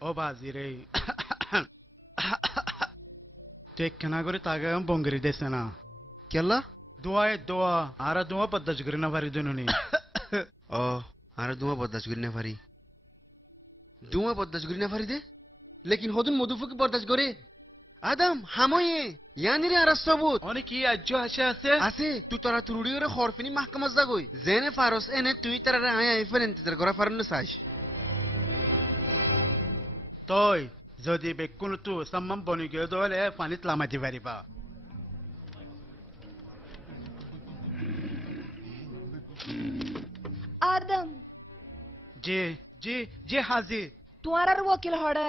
ও বাজিরে take কেনা করে তাকে বঙ্গরি দেশে না কেলা দোয়ায় দোয়া আর দোয়া পদ্দাজ করে না পারি জনুনি ও আর দুয়া বরদাস্ত করি না পারি দুয়া বরদাস্ত করি না পারি দে লেকিন হদুন মধুফুকে বরদাস্ত করে আদম হাময়ে ইয়ানিরে আর সবুত অনেক কি আজ্য হাসে আছে আছে তুই তোরা তুরুড়ি করে খরফিনি মাহকামাজ যাগই জেনে ফারস এনে তুই তারা আয়া ইফার ইন্তজার করা ফারন চাইস তই যদি বেকুন তু সাম্মাম বনি গিয়ে দলে পানিত লামাইতে পারিবা আদম জি জি জি হাজি তোমার আর ওকিল হড়ে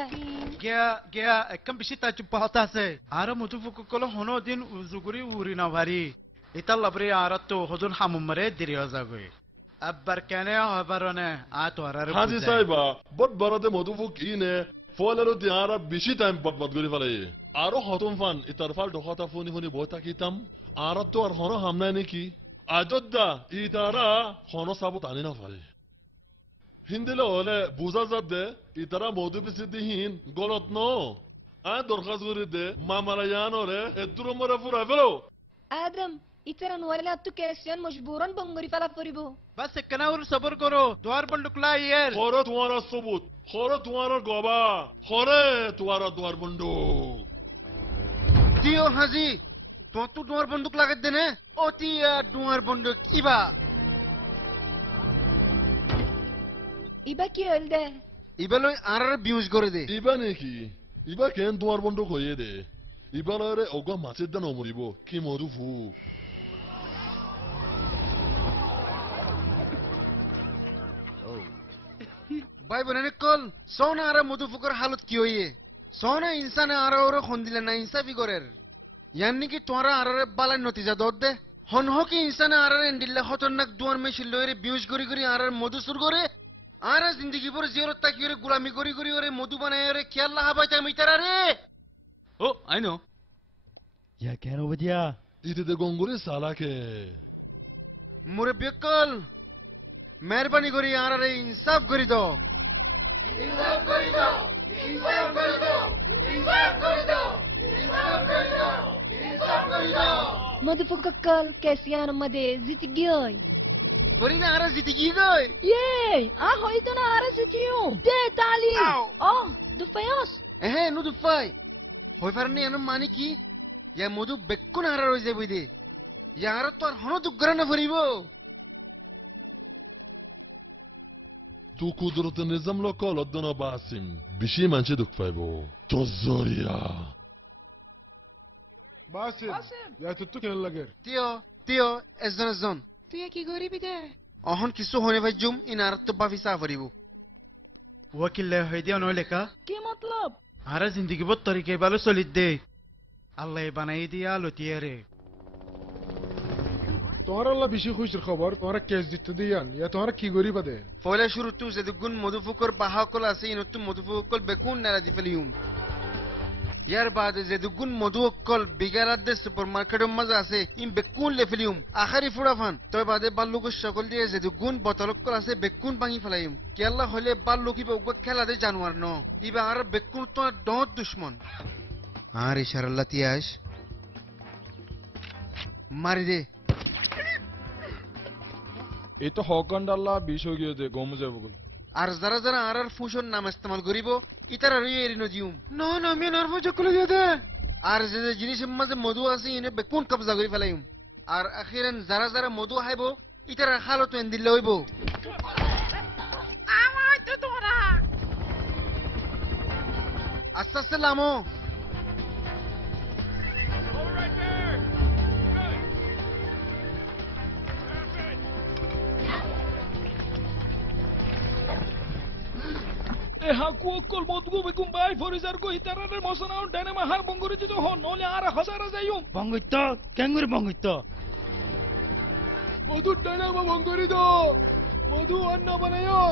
গিয়া গিয়া একদম বেশি তাজুব পাহতা আছে আর মধুফুক কল হনো দিন উজুগুরি উরি না ভারি ইতা লাবরি আর তো হজুন হামুমরে দিরিয়া যাগই আব্বার কেনে হবারনে আ তো আর হাজি সাহেবা বট বড়তে মধুফুক ইনে ফলেরও দিয়ারা বেশি টাইম বটবট করে ফেলে আরো হতম ফান ইতার ফাল ঢকতা ফোনি ফোনি বই থাকিতাম আর তো আর হনো হামনায় নাকি আজদা ইতারা হনো সাবত আনি না পারে হিন্দিলে হলে বুঝা যাত দে ইতারা মধু বিসিদ্দিহীন গলত ন দরখাস্ত করে দে মামারা ইয়ানরে এদুর মরে ফুরা ফেলো আদম ইতারা নোয়ালে তু কেসিয়ান মজবুরন বঙ্গরি ফালা পড়িব বাস কেনা ওর সবর করো দোয়ার বন্ডুকলা ইয়ের খরে তোমার সবুত খরে তোমার গবা খরে তোমার দুয়ার বন্ধু দিও হাজি তো তুই দুয়ার বন্দুক লাগাত দে নে অতি দুয়ার বন্দুক কিবা ইবা কি হল দে ইবালই আর বিউজ করে দে ইবা নাকি ইবা কেন তোমার বন্ধু কইয়ে দে ইবারে ওগা মাছের দান অমরিব কি মধুফু ভাই বোনের কল সোনা আর মধুফুকর হালত কি হইয়ে সোনা ইনসানে আর ওর খন দিলে না ইনসাফি করের ইয়ানি কি তোরা আর বালাই নতিজা দত দে হন হকি ইনসানে আর এন্ডিল্লে খতরনাক দুয়ার মেশিন লইরে বিউজ করি করি আর মধুসুর করে আর জিন্দগি পর জিরত তাকি ওরে গোলামি করি করি ওরে মধু বানায় ওরে খেয়াল লাহাবাই তাই মিটারা রে ও আই নো ইয়া কেন বদিয়া ইতে দে গঙ্গুরে সালাকে মোরে বেকল মেহরবানি করি আর ইনসাফ করি দাও ইনসাফ করি দাও ইনসাফ করি দাও ইনসাফ করি দাও ইনসাফ করি দাও ইনসাফ করি দাও মধুফুককল কেসিয়ান মদে জিত গই ফরিদা আর জিতগি গই ইয়ে আ হইতো না আর জিতিও দে তালি ও দুফায়স এহে নু দুফাই হই ফারনি এন মানে কি ইয়া মধু বেকুন আর রই যাবই দে ইয়ার তো আর হন দুগ্গরা না ফরিব তু কুদরত নিজাম লকল অদ্দনা বাসিম বেশি মানছে দুঃখ পাইব তজরিয়া বাসিম ইয়া তো কেন লাগের তিও তিও এজন তুই কি গরিবি দে অহন কিছু হনে ভাইজুম ইনার তো বাফি সা ফরিব ওয়াকিল হই দিও নয় লেখা কি মতলব আর জিন্দগি বত তরিকে ভালো চলিত দে আল্লাহ বানাই দিয়া লতিয়া রে তোমার আল্লাহ বেশি খুশির খবর তোমার কেস দিতে দিয়ান ইয়া তোমার কি গরিবা দে পয়লা শুরু তু যেদুগুন মধুফুকর বাহাকল আছে ইনতু মধুফুকল বেকুন নারা দিফেলিউম ইয়ার বাদে যেদুগুন মধুকল বিগারাত দে সুপারমার্কেটের মাঝে আছে ইন বেকুন লেফেলিউম আখারি ফুড়াফান তই বাদে বাল্লুক সকল দিয়ে যেদুগুন বতলকল আছে বেকুন ভাঙি ফেলাইম কি আল্লাহ হলে বাল্লুক ইবা উগ খেলা দে জানোয়ার ন ইবা আর বেকুন তো ডট দুশ্মন আর ইশারাল্লাহ তিয়াস মারি দে এই তো হকান্ড আল্লাহ বিষ হয়ে গিয়ে দে গম যাবো কই আর যারা যারা আর ফুসন নাম ইস্তেমাল করিব ইতারা রই এরিনো জিউম না না আমি নারফ চকলে দিয়ে দে আর যে যে জিনিসের মাঝে মধু আছে ইনে বেকুন কবজা করি ফেলাইম আর আখিরান যারা যারা মধু হাইব ইতারা হালত এন দিলে হইব আমার তো তোরা আস্তে আস্তে লামো এ হাকু অকল মদগু বেকুম বাই ফরিজার গো হিতারানের মসনাও ডানে মাহার বঙ্গরি যদি হন নলে আর হাজারা যাইম বঙ্গিত কেঙ্গুরি বঙ্গিত মধুর ডানা বা ভঙ্গরি দো মধু অন্ন বানায়ো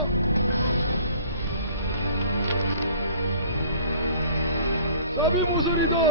সবই মুসুরি দো